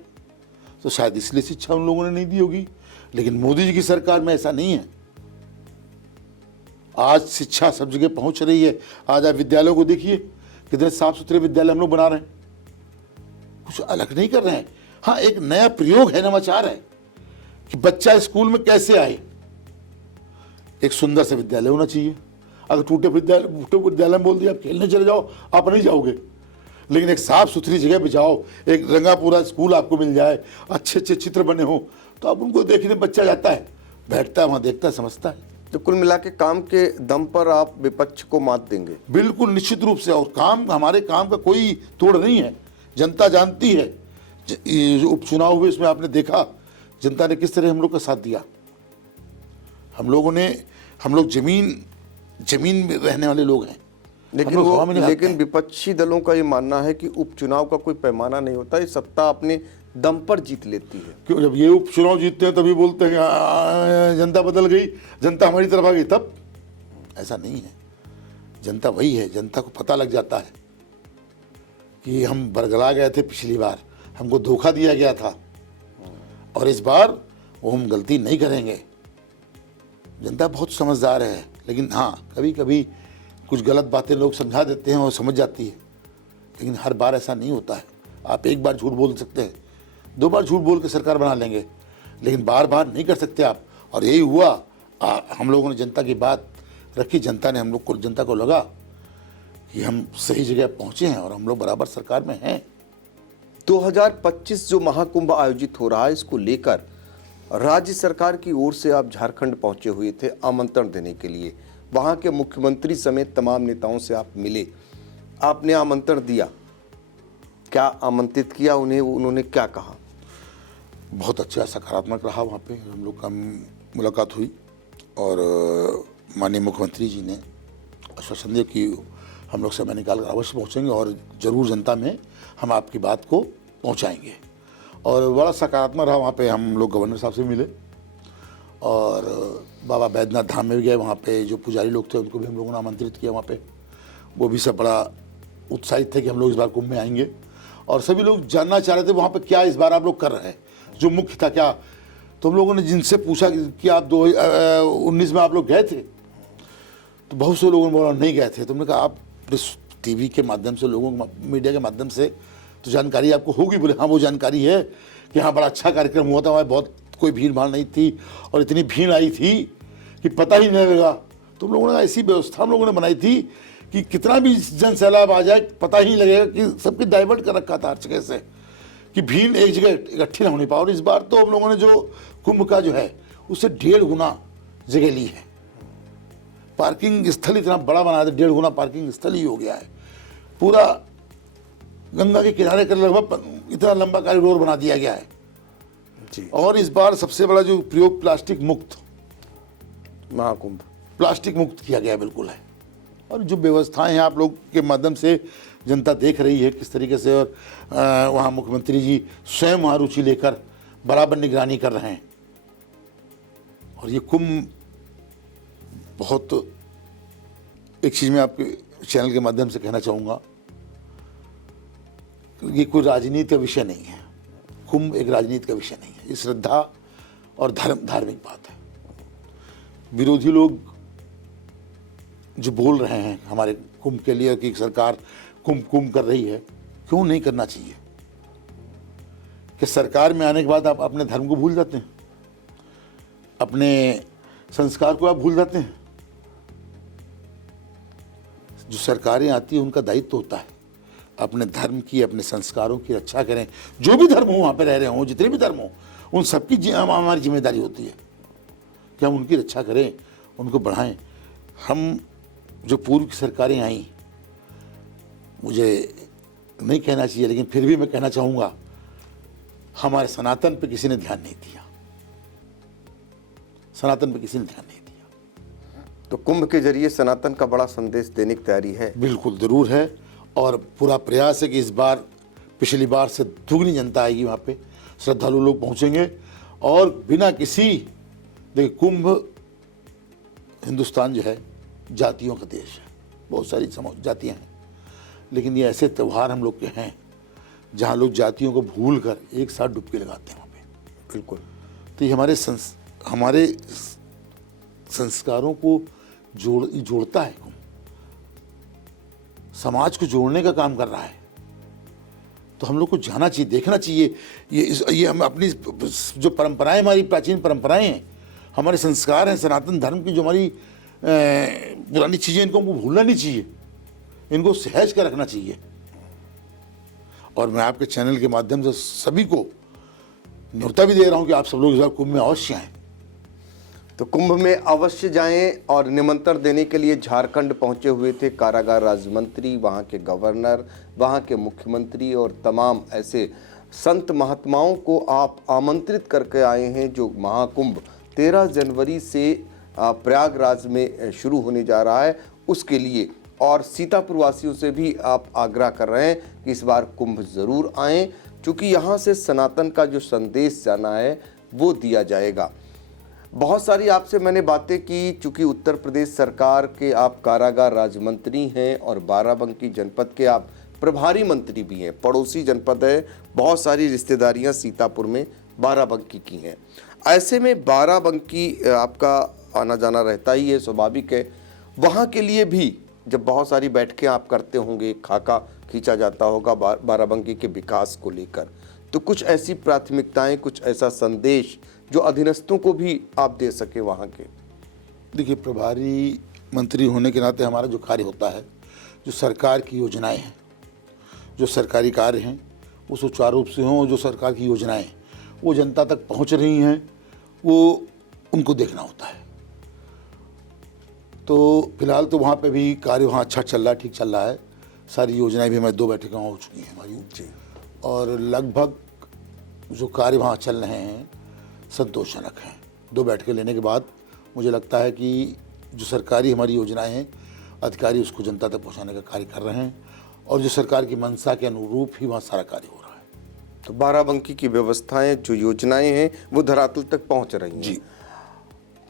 तो शायद इसलिए शिक्षा उन लोगों ने नहीं दी होगी। लेकिन मोदी जी की सरकार में ऐसा नहीं है। आज शिक्षा सब जगह पहुंच रही है। आज आप विद्यालयों को देखिए, कितने साफ सुथरे विद्यालय हम लोग बना रहे हैं, कुछ अलग नहीं कर रहे हैं। हाँ, एक नया प्रयोग है, नवाचार है कि बच्चा स्कूल में कैसे आए। एक सुंदर सा विद्यालय होना चाहिए। अगर टूटे विद्यालय में बोल दिया आप खेलने चले जाओ, आप नहीं जाओगे। लेकिन एक साफ सुथरी जगह पे जाओ, एक रंगा पूरा स्कूल आपको मिल जाए, अच्छे अच्छे चित्र बने हो, तो आप उनको देखने बच्चा जाता है, बैठता है वहाँ, देखता है, समझता है। तो कुल मिला के काम के दम पर आप विपक्ष को मात देंगे? बिल्कुल निश्चित रूप से। और काम, हमारे काम का कोई तोड़ नहीं है, जनता जानती है। ये जो उपचुनाव हुए इसमें आपने देखा जनता ने किस तरह हम लोग का साथ दिया। हम लोग जमीन में रहने वाले लोग हैं, लेकिन विपक्षी दलों का ये मानना है कि उपचुनाव का कोई पैमाना नहीं होता, ये सत्ता अपने दम पर जीत लेती है। क्यों, जब ये उपचुनाव जीतते हैं तभी बोलते हैं जनता बदल गई, जनता हमारी तरफ आ गई, तब ऐसा नहीं है। जनता वही है, जनता को पता लग जाता है कि हम बरगला गए थे पिछली बार, हमको धोखा दिया गया था, और इस बार वो हम गलती नहीं करेंगे। जनता बहुत समझदार है, लेकिन हाँ कभी कभी कुछ गलत बातें लोग समझा देते हैं और समझ जाती है, लेकिन हर बार ऐसा नहीं होता है। आप एक बार झूठ बोल सकते हैं, 2 बार झूठ बोल के सरकार बना लेंगे, लेकिन बार बार नहीं कर सकते आप। और यही हुआ, हम लोगों ने जनता की बात रखी, जनता को लगा कि हम सही जगह पहुँचे हैं और हम लोग बराबर सरकार में हैं। 2025 जो महाकुंभ आयोजित हो रहा है, इसको लेकर राज्य सरकार की ओर से आप झारखंड पहुंचे हुए थे आमंत्रण देने के लिए। वहां के मुख्यमंत्री समेत तमाम नेताओं से आप मिले, आपने आमंत्रण दिया, क्या आमंत्रित किया उन्हें, उन्होंने क्या कहा? बहुत अच्छा सकारात्मक रहा। वहाँ पे हम लोग का मुलाकात हुई और माननीय मुख्यमंत्री जी ने आश्वासन दिया कि हम लोग समय निकाल कर अवश्य पहुँचेंगे और ज़रूर जनता में हम आपकी बात को पहुँचाएंगे। और बड़ा सकारात्मक रहा। वहाँ पे हम लोग गवर्नर साहब से मिले और बाबा बैद्यनाथ धाम में भी गए। वहाँ पे जो पुजारी लोग थे उनको भी हम लोगों ने आमंत्रित किया। वहाँ पे वो भी सब बड़ा उत्साहित थे कि हम लोग इस बार कुंभ में आएंगे, और सभी लोग जानना चाह रहे थे वहाँ पे क्या इस बार आप लोग कर रहे हैं, जो मुख्य था क्या। तो हम लोगों ने जिनसे पूछा कि आप 2019 में आप लोग गए थे, तो बहुत से लोगों ने बोला नहीं गए थे। तो हमने कहा आप टीवी के माध्यम से, लोगों मीडिया के माध्यम से तो जानकारी आपको होगी। बोले हाँ वो जानकारी है कि हाँ बड़ा अच्छा कार्यक्रम हुआ था, वहाँ बहुत कोई भीड़ भाड़ नहीं थी और इतनी भीड़ आई थी कि पता ही नहीं लगा। तो हम लोगों ने ऐसी व्यवस्था हम लोगों ने बनाई थी कि कितना भी जन सैलाब आ जाए पता ही नहीं लगेगा, कि सबकी डाइवर्ट कर रखा था हर जगह से कि भीड़ एक जगह इकट्ठी ना होने पाए। और इस बार तो हम लोगों ने जो कुंभ का जो है उससे 1.5 गुना जगह ली है। पार्किंग स्थल इतना बड़ा बना दिया, 1.5 गुना पार्किंग स्थल ही हो गया है। पूरा गंगा के किनारे का लगभग इतना लंबा कॉरिडोर बना दिया गया है जी। और इस बार सबसे बड़ा जो प्रयोग प्लास्टिक मुक्त महाकुंभ, प्लास्टिक मुक्त किया गया बिल्कुल है। और जो व्यवस्थाएं हैं आप लोग के माध्यम से जनता देख रही है किस तरीके से, और वहाँ मुख्यमंत्री जी स्वयं वहाँ रुचि लेकर बराबर निगरानी कर रहे हैं। और ये कुंभ बहुत, एक चीज़ मैं आपके चैनल के माध्यम से कहना चाहूँगा, ये कोई राजनीति का विषय नहीं है। कुंभ एक राजनीति का विषय नहीं है, ये श्रद्धा और धार्मिक बात है। विरोधी लोग जो बोल रहे हैं हमारे कुंभ के लिए कि सरकार कुंभ कर रही है, क्यों नहीं करना चाहिए? कि सरकार में आने के बाद आप अपने धर्म को भूल जाते हैं, अपने संस्कार को आप भूल जाते हैं। जो सरकारें आती है उनका दायित्व होता है अपने धर्म की, अपने संस्कारों की रक्षा करें। जो भी धर्म हो वहाँ पे रह रहे हों, जितने भी धर्म हो, उन सबकी हमारी जिम्मेदारी होती है कि हम उनकी रक्षा करें, उनको बढ़ाएं। हम जो पूर्व की सरकारें आई, मुझे नहीं कहना चाहिए लेकिन फिर भी मैं कहना चाहूँगा, हमारे सनातन पे किसी ने ध्यान नहीं दिया, सनातन पे किसी ने ध्यान नहीं दिया। तो कुंभ के जरिए सनातन का बड़ा संदेश देने की तैयारी है? बिल्कुल ज़रूर है, और पूरा प्रयास है कि इस बार पिछली बार से दुगनी जनता आएगी। वहाँ पे श्रद्धालु लोग पहुँचेंगे और बिना किसी, देखिए कुंभ, हिंदुस्तान जो है जातियों का देश है, बहुत सारी जातियाँ हैं, लेकिन ये ऐसे त्यौहार हम लोग के हैं जहाँ लोग जातियों को भूल कर एक साथ डुबकी लगाते हैं वहाँ पे। बिल्कुल। तो ये हमारे संस्कारों को जोड़ता है, समाज को जोड़ने का काम कर रहा है। तो हम लोग को जाना चाहिए, देखना चाहिए। ये हम अपनी जो परंपराएं, हमारी प्राचीन परंपराएं हैं, हमारे संस्कार हैं, सनातन धर्म की जो हमारी पुरानी चीज़ें, इनको हमको भूलना नहीं चाहिए, इनको सहज कर रखना चाहिए। और मैं आपके चैनल के माध्यम से सभी को न्योता भी दे रहा हूं कि आप सब लोग इस बार कुंभ में अवश्य आएं। तो कुंभ में अवश्य जाएं। और निमंत्रण देने के लिए झारखंड पहुंचे हुए थे कारागार राज्य मंत्री, वहां के गवर्नर, वहां के मुख्यमंत्री और तमाम ऐसे संत महात्माओं को आप आमंत्रित करके आए हैं। जो महाकुंभ 13 जनवरी से प्रयागराज में शुरू होने जा रहा है उसके लिए, और सीतापुर वासियों से भी आप आग्रह कर रहे हैं कि इस बार कुंभ ज़रूर आएँ, क्योंकि यहाँ से सनातन का जो संदेश जाना है वो दिया जाएगा। बहुत सारी आपसे मैंने बातें की, चूँकि उत्तर प्रदेश सरकार के आप कारागार राज्य मंत्री हैं और बाराबंकी जनपद के आप प्रभारी मंत्री भी हैं, पड़ोसी जनपद है, बहुत सारी रिश्तेदारियां सीतापुर में बाराबंकी की हैं। ऐसे में बाराबंकी आपका आना जाना रहता ही है, स्वाभाविक है। वहाँ के लिए भी जब बहुत सारी बैठकें आप करते होंगे, खाका खींचा जाता होगा बाराबंकी के विकास को लेकर, तो कुछ ऐसी प्राथमिकताएं, कुछ ऐसा संदेश जो अधीनस्थों को भी आप दे सके वहाँ के। देखिए, प्रभारी मंत्री होने के नाते हमारा जो कार्य होता है, जो सरकार की योजनाएं हैं, जो सरकारी कार्य हैं वो सुचारू रूप से हों, जो सरकार की योजनाएं वो जनता तक पहुंच रही हैं वो उनको देखना होता है। तो फिलहाल तो वहाँ पे भी कार्य वहाँ अच्छा चल रहा है, ठीक चल रहा है। सारी योजनाएं भी हमारी 2 बैठकें हो चुकी हैं हमारी जी, और लगभग जो कार्य वहाँ चल रहे हैं संतोषजनक हैं। 2 बैठकें लेने के बाद मुझे लगता है कि जो सरकारी हमारी योजनाएं हैं अधिकारी उसको जनता तक पहुँचाने का कार्य कर रहे हैं, और जो सरकार की मंशा के अनुरूप ही वहाँ सारा कार्य हो रहा है। तो बाराबंकी की व्यवस्थाएं, जो योजनाएं हैं वो धरातल तक पहुंच रही हैं जी।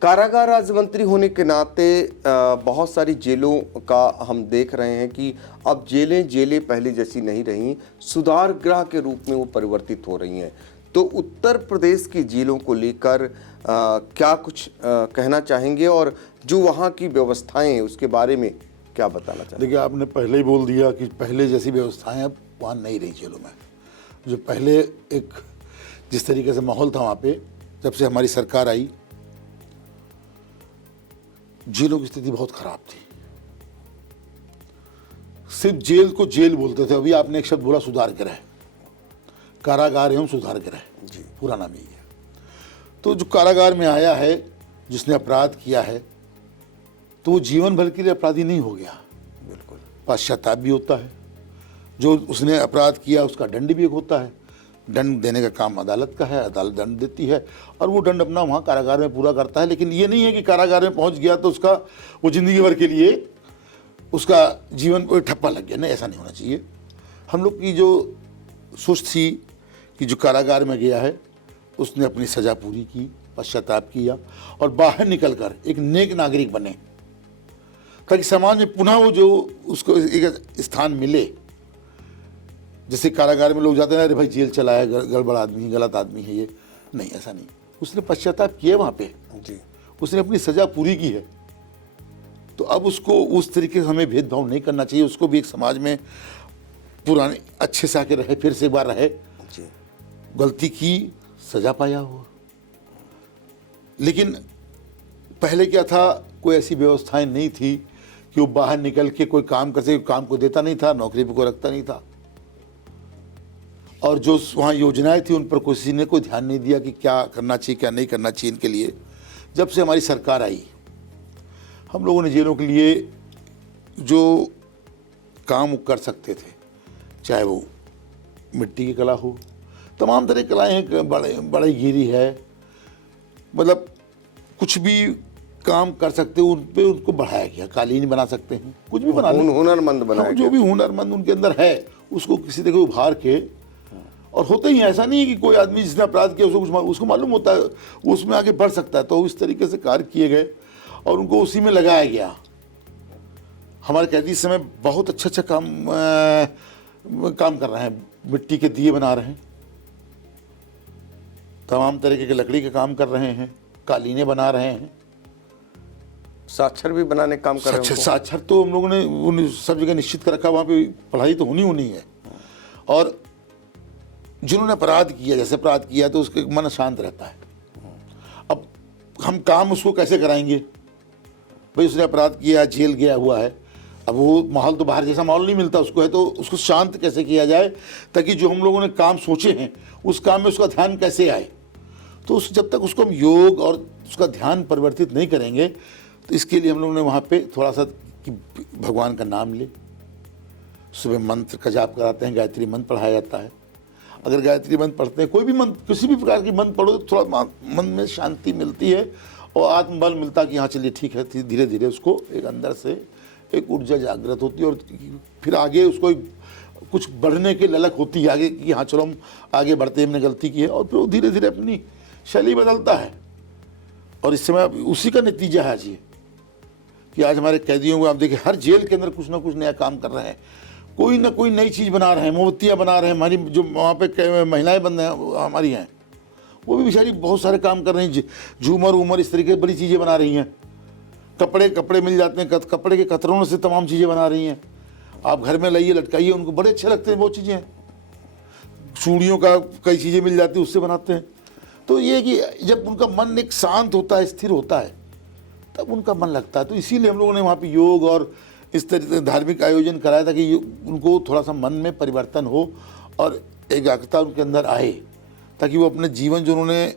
कारागार राज्य मंत्री होने के नाते बहुत सारी जेलों का हम देख रहे हैं कि अब जेलें पहले जैसी नहीं रही, सुधार गृह के रूप में वो परिवर्तित हो रही हैं। तो उत्तर प्रदेश की जेलों को लेकर क्या कुछ कहना चाहेंगे, और जो वहाँ की व्यवस्थाएं हैं उसके बारे में क्या बताना चाहेंगे? देखिए, आपने पहले ही बोल दिया कि पहले जैसी व्यवस्थाएं अब वहाँ नहीं रही जेलों में। जो पहले एक जिस तरीके से माहौल था वहाँ पे, जब से हमारी सरकार आई, जेलों की स्थिति बहुत खराब थी। सिर्फ जेल को जेल बोलते थे। अभी आपने एक शब्द बोला सुधार गृह, कारागार एवं सुधार गृह जी, पूरा नाम यही है। तो जो कारागार में आया है, जिसने अपराध किया है, तो वो जीवन भर के लिए अपराधी नहीं हो गया। बिल्कुल, पश्चाताप भी होता है। जो उसने अपराध किया उसका दंड भी एक होता है। दंड देने का काम अदालत का है, अदालत दंड देती है और वो दंड अपना वहाँ कारागार में पूरा करता है। लेकिन ये नहीं है कि कारागार में पहुँच गया तो उसका वो ज़िंदगी भर के लिए उसका जीवन को ठप्पा लग गया। नहीं, ऐसा नहीं होना चाहिए। हम लोग की जो सोच थी कि जो कारागार में गया है उसने अपनी सज़ा पूरी की, पश्चाताप किया और बाहर निकल कर एक नेक नागरिक बने, ताकि समाज में पुनः वो जो उसको एक स्थान मिले। जैसे कारागार में लोग जाते हैं, अरे भाई जेल चला है, गड़बड़ आदमी, गलत आदमी है ये। नहीं, ऐसा नहीं। उसने पश्चाताप किया वहाँ पे जी, उसने अपनी सज़ा पूरी की है। तो अब उसको उस तरीके से हमें भेदभाव नहीं करना चाहिए। उसको भी एक समाज में पुराने अच्छे से आके रहे, फिर से एक बार रहे जी। गलती की, सज़ा पाया हो। लेकिन पहले क्या था, कोई ऐसी व्यवस्थाएं नहीं थी कि वो बाहर निकल के कोई काम कर सके। काम को देता नहीं था, नौकरी पे कोई रखता नहीं था, और जो वहाँ योजनाएं थी उन पर किसी ने कोई ध्यान नहीं दिया कि क्या करना चाहिए, क्या नहीं करना चाहिए इनके लिए। जब से हमारी सरकार आई, हम लोगों ने जेलों के लिए जो काम कर सकते थे, चाहे वो मिट्टी की कला हो, तमाम तरह की कलाएँ हैं, बढ़ईगिरी है, मतलब कुछ भी काम कर सकते हो उन पे उनको बढ़ाया गया। कालीन बना सकते हैं, कुछ भी बना हुनरमंद बनाया जो भी हुनरमंद उनके अंदर है उसको किसी तरह उभार के। और होते ही ऐसा नहीं है कि कोई आदमी जिसने अपराध किया उसको मालूम होता है वो उसमें आगे बढ़ सकता है। तो इस तरीके से कार्य किए गए और उनको उसी में लगाया गया। हमारे कैदी इस समय बहुत अच्छा काम कर रहे हैं। मिट्टी के दिए बना रहे हैं, तमाम तरीके के लकड़ी के काम कर रहे हैं, कालीने बना रहे हैं, साक्षर भी बनाने काम कर रहे हैं। साक्षर तो हम लोगों ने सब जगह निश्चित कर रखा। वहाँ पे पढ़ाई तो होनी है। और जिन्होंने अपराध किया, जैसे अपराध किया तो उसका मन शांत रहता है। अब हम काम उसको कैसे कराएंगे? भाई उसने अपराध किया, जेल गया हुआ है, अब वो माहौल तो बाहर जैसा माहौल नहीं मिलता उसको, है तो उसको शांत कैसे किया जाए ताकि जो हम लोगों ने काम सोचे हैं उस काम में उसका ध्यान कैसे आए। तो जब तक उसको हम योग और उसका ध्यान परिवर्तित नहीं करेंगे तो इसके लिए हम लोगों ने वहाँ पे थोड़ा सा कि भगवान का नाम ले, सुबह मंत्र का जाप कराते हैं, गायत्री मंत्र पढ़ाया जाता है। अगर गायत्री मंत्र पढ़ते हैं, कोई भी मंत्र, किसी भी प्रकार की मंत्र पढ़ो तो थोड़ा मन में शांति मिलती है और आत्मबल मिलता है कि हाँ चलिए ठीक है। धीरे धीरे उसको एक अंदर से एक ऊर्जा जागृत होती है और फिर आगे उसको कुछ बढ़ने की ललक होती है आगे कि हाँ चलो हम आगे बढ़ते हैं, हमने गलती की है, और फिर वो धीरे धीरे अपनी शैली बदलता है। और इस समय उसी का नतीजा है आज ये कि आज हमारे कैदियों को आप देखिए हर जेल के अंदर कुछ ना कुछ नया काम कर रहे हैं, कोई ना कोई नई चीज़ बना रहे हैं, मोमबत्तियाँ बना रहे हैं। हमारी जो वहाँ पे महिलाएं बंद हैं हमारी हैं, वो भी बेचारी बहुत सारे काम कर रही हैं, झूमर उमर इस तरीके की बड़ी चीज़ें बना रही हैं। कपड़े मिल जाते हैं, कपड़े के कतरों से तमाम चीज़ें बना रही हैं। आप घर में लाइए, लटकाइए, उनको बड़े अच्छे लगते हैं वो चीज़ें। चूड़ियों का कई चीज़ें मिल जाती है, उससे बनाते हैं। तो ये कि जब उनका मन एक शांत होता है, स्थिर होता है, तब उनका मन लगता है। तो इसीलिए हम लोगों ने वहाँ पे योग और इस तरह से धार्मिक आयोजन कराया था कि उनको थोड़ा सा मन में परिवर्तन हो और एकाग्रता उनके अंदर आए, ताकि वो अपने जीवन जो उन्होंने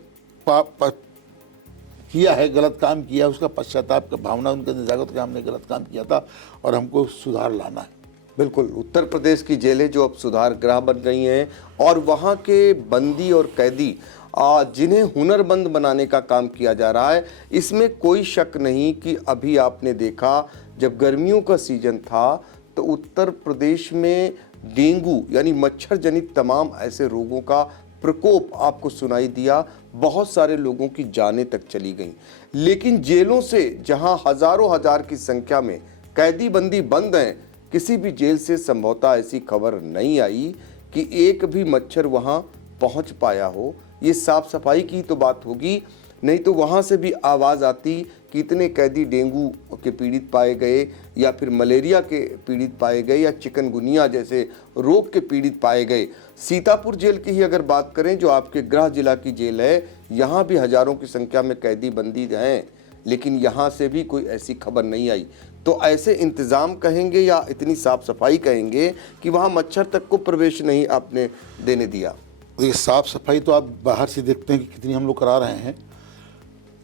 किया है, गलत काम किया है, उसका पश्चाताप का भावना उनके अंदर जागृत कि हमने गलत काम किया था और हमको सुधार लाना है। बिल्कुल, उत्तर प्रदेश की जेलें जो अब सुधार गृह बन गई हैं और वहाँ के बंदी और कैदी जिन्हें हुनरमंद बनाने का काम किया जा रहा है, इसमें कोई शक नहीं कि अभी आपने देखा जब गर्मियों का सीजन था तो उत्तर प्रदेश में डेंगू यानी मच्छर जनित तमाम ऐसे रोगों का प्रकोप आपको सुनाई दिया, बहुत सारे लोगों की जानें तक चली गईं। लेकिन जेलों से जहां हजारों हजार की संख्या में कैदी बंदी बंद हैं, किसी भी जेल से संभवतः ऐसी खबर नहीं आई कि एक भी मच्छर वहां पहुंच पाया हो। ये साफ सफाई की तो बात होगी, नहीं तो वहाँ से भी आवाज़ आती कि इतने कैदी डेंगू के पीड़ित पाए गए या फिर मलेरिया के पीड़ित पाए गए या चिकनगुनिया जैसे रोग के पीड़ित पाए गए। सीतापुर जेल की ही अगर बात करें, जो आपके गृह जिला की जेल है, यहाँ भी हजारों की संख्या में कैदी बंदी हैं, लेकिन यहाँ से भी कोई ऐसी खबर नहीं आई। तो ऐसे इंतज़ाम कहेंगे या इतनी साफ सफाई कहेंगे कि वहाँ मच्छर तक को प्रवेश नहीं आपने देने दिया। देखिए साफ सफाई तो आप बाहर से देखते हैं कि कितनी हम लोग करा रहे हैं।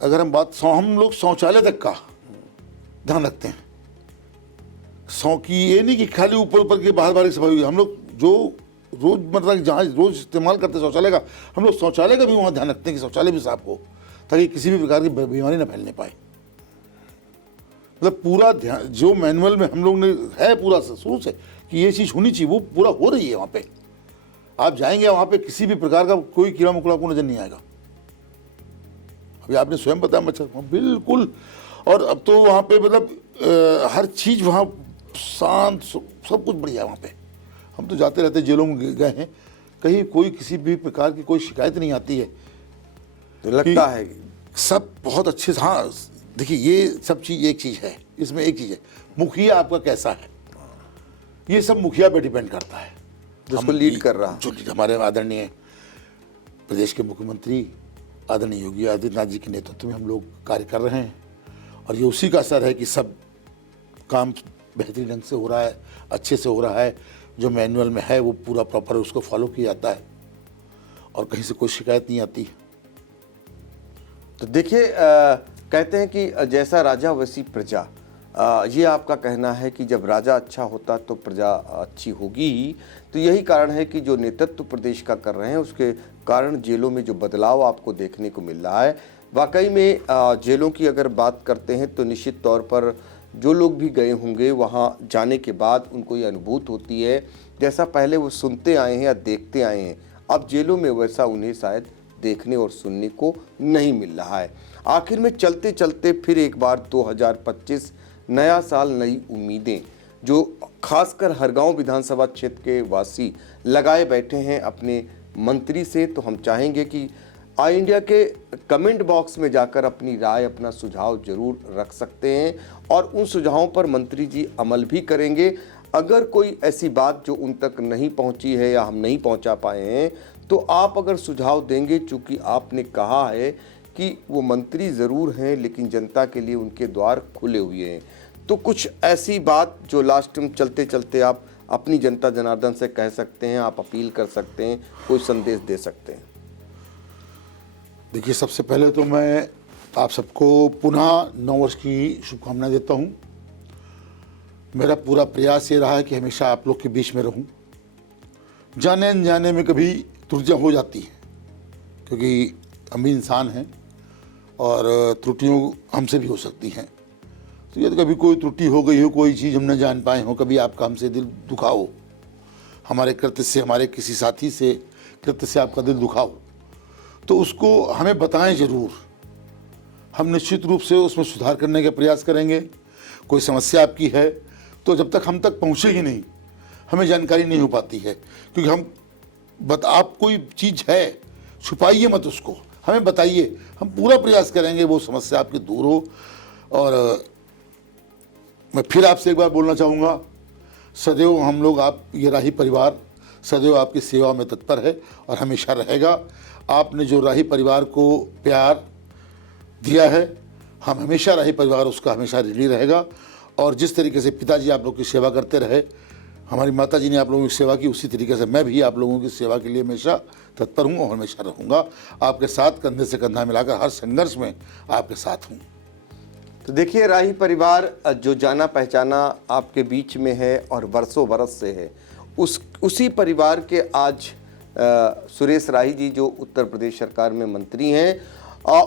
अगर हम लोग शौचालय तक का ध्यान रखते हैं। की ये नहीं कि खाली ऊपर की बाहर की सफाई, हम लोग जो रोज मतलब जहाँ रोज इस्तेमाल करते हैं शौचालय का, हम लोग शौचालय का भी वहाँ ध्यान रखते हैं कि शौचालय भी साफ हो, ताकि किसी भी प्रकार की बीमारी ना फैलने पाए। मतलब पूरा ध्यान जो मैनुअल में हम लोग ने है पूरा शुरू से कि ये चीज़ होनी चाहिए, वो पूरा हो रही है। वहाँ पे आप जाएंगे, वहाँ पे किसी भी प्रकार का कोई कीड़ा मकोड़ा को नजर नहीं आएगा। अभी आपने स्वयं बताया मच्छर, बिल्कुल। और अब तो वहाँ पे मतलब हर चीज़ वहाँ शांत, सब कुछ बढ़िया है वहाँ पे। हम तो जाते रहते जेलों में गए हैं, कहीं कोई किसी भी प्रकार की कोई शिकायत नहीं आती है। तो लगता है सब बहुत अच्छे से। हाँ देखिए, ये सब चीज़ एक चीज़ है, इसमें एक चीज़ है, मुखिया आपका कैसा है, ये सब मुखिया पे डिपेंड करता है, जिसको लीड कर रहा है। जो हमारे आदरणीय प्रदेश के मुख्यमंत्री आदरणीय योगी आदित्यनाथ जी के नेतृत्व में हम लोग कार्य कर रहे हैं, और ये उसी का असर है कि सब काम बेहतरीन ढंग से हो रहा है, अच्छे से हो रहा है। जो मैनुअल में है वो पूरा प्रॉपर उसको फॉलो किया जाता है और कहीं से कोई शिकायत नहीं आती। तो देखिए, कहते हैं कि जैसा राजा वैसी प्रजा, ये आपका कहना है कि जब राजा अच्छा होता तो प्रजा अच्छी होगी ही। तो यही कारण है कि जो नेतृत्व प्रदेश का कर रहे हैं, उसके कारण जेलों में जो बदलाव आपको देखने को मिल रहा है। वाकई में जेलों की अगर बात करते हैं तो निश्चित तौर पर जो लोग भी गए होंगे वहाँ जाने के बाद उनको ये अनुभूति होती है, जैसा पहले वो सुनते आए हैं या देखते आए हैं, अब जेलों में वैसा उन्हें शायद देखने और सुनने को नहीं मिल रहा है। आखिर में चलते चलते फिर एक बार 2025 नया साल, नई उम्मीदें, जो खासकर हरगांव विधानसभा क्षेत्र के वासी लगाए बैठे हैं अपने मंत्री से। तो हम चाहेंगे कि आई इंडिया के कमेंट बॉक्स में जाकर अपनी राय, अपना सुझाव जरूर रख सकते हैं और उन सुझावों पर मंत्री जी अमल भी करेंगे। अगर कोई ऐसी बात जो उन तक नहीं पहुंची है या हम नहीं पहुंचा पाए हैं, तो आप अगर सुझाव देंगे, चूँकि आपने कहा है कि वो मंत्री ज़रूर हैं लेकिन जनता के लिए उनके द्वार खुले हुए हैं, तो कुछ ऐसी बात जो लास्ट में चलते चलते आप अपनी जनता जनार्दन से कह सकते हैं, आप अपील कर सकते हैं, कोई संदेश दे सकते हैं। देखिए, सबसे पहले तो मैं आप सबको पुनः नववर्ष की शुभकामनाएं देता हूं। मेरा पूरा प्रयास ये रहा है कि हमेशा आप लोग के बीच में रहूं। जाने अनजाने में कभी त्रुटियां हो जाती हैं, क्योंकि हम भी इंसान हैं और त्रुटियों हमसे भी हो सकती हैं। तो यदि कभी कोई त्रुटि हो गई हो, कोई चीज़ हम न जान पाए हो, कभी आपका हमसे दिल दुखा हो, हमारे कृत्य से, हमारे किसी साथी से कृत्य से आपका दिल दुखा हो, तो उसको हमें बताएं ज़रूर। हम निश्चित रूप से उसमें सुधार करने का प्रयास करेंगे। कोई समस्या आपकी है तो जब तक हम तक पहुँचेगी नहीं, हमें जानकारी नहीं हो पाती है, क्योंकि आप कोई चीज़ है, छुपाइए मत उसको, हमें बताइए। हम पूरा प्रयास करेंगे वो समस्या आपकी दूर हो। और मैं फिर आपसे एक बार बोलना चाहूँगा, सदैव हम लोग, आप ये राही परिवार सदैव आपकी सेवा में तत्पर है और हमेशा रहेगा। आपने जो राही परिवार को प्यार दिया है, हम हमेशा राही परिवार उसका हमेशा ऋणी रहेगा। और जिस तरीके से पिताजी आप लोग की सेवा करते रहे, हमारी माताजी ने आप लोगों की सेवा की, उसी तरीके से मैं भी आप लोगों की सेवा के लिए हमेशा तत्पर हूँ और हमेशा रहूँगा। आपके साथ कंधे से कंधा मिलाकर हर संघर्ष में आपके साथ हूँ। तो देखिए, राही परिवार जो जाना पहचाना आपके बीच में है और बरसों बरस से है, उसी परिवार के आज सुरेश राही जी जो उत्तर प्रदेश सरकार में मंत्री हैं,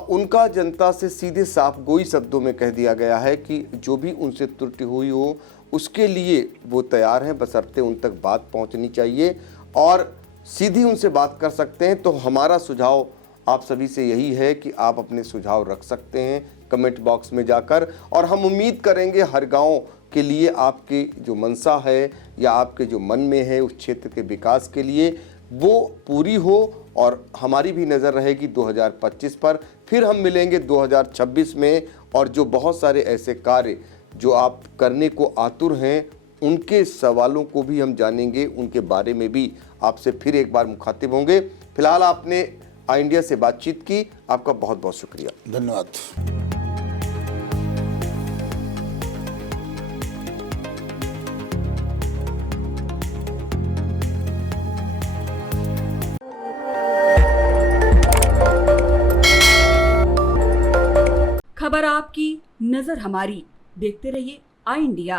उनका जनता से सीधे साफ गोई शब्दों में कह दिया गया है कि जो भी उनसे त्रुटि हुई हो उसके लिए वो तैयार हैं, बशर्ते उन तक बात पहुंचनी चाहिए और सीधी उनसे बात कर सकते हैं। तो हमारा सुझाव आप सभी से यही है कि आप अपने सुझाव रख सकते हैं कमेंट बॉक्स में जाकर, और हम उम्मीद करेंगे हर गांव के लिए आपकी जो मंशा है या आपके जो मन में है उस क्षेत्र के विकास के लिए वो पूरी हो। और हमारी भी नज़र रहेगी 2025 पर। फिर हम मिलेंगे 2026 में, और जो बहुत सारे ऐसे कार्य जो आप करने को आतुर हैं उनके सवालों को भी हम जानेंगे, उनके बारे में भी आपसे फिर एक बार मुखातिब होंगे। फिलहाल आपने आई इंडिया से बातचीत की, आपका बहुत बहुत शुक्रिया। धन्यवाद। खबर आपकी, नजर हमारी। देखते रहिए आई इंडिया।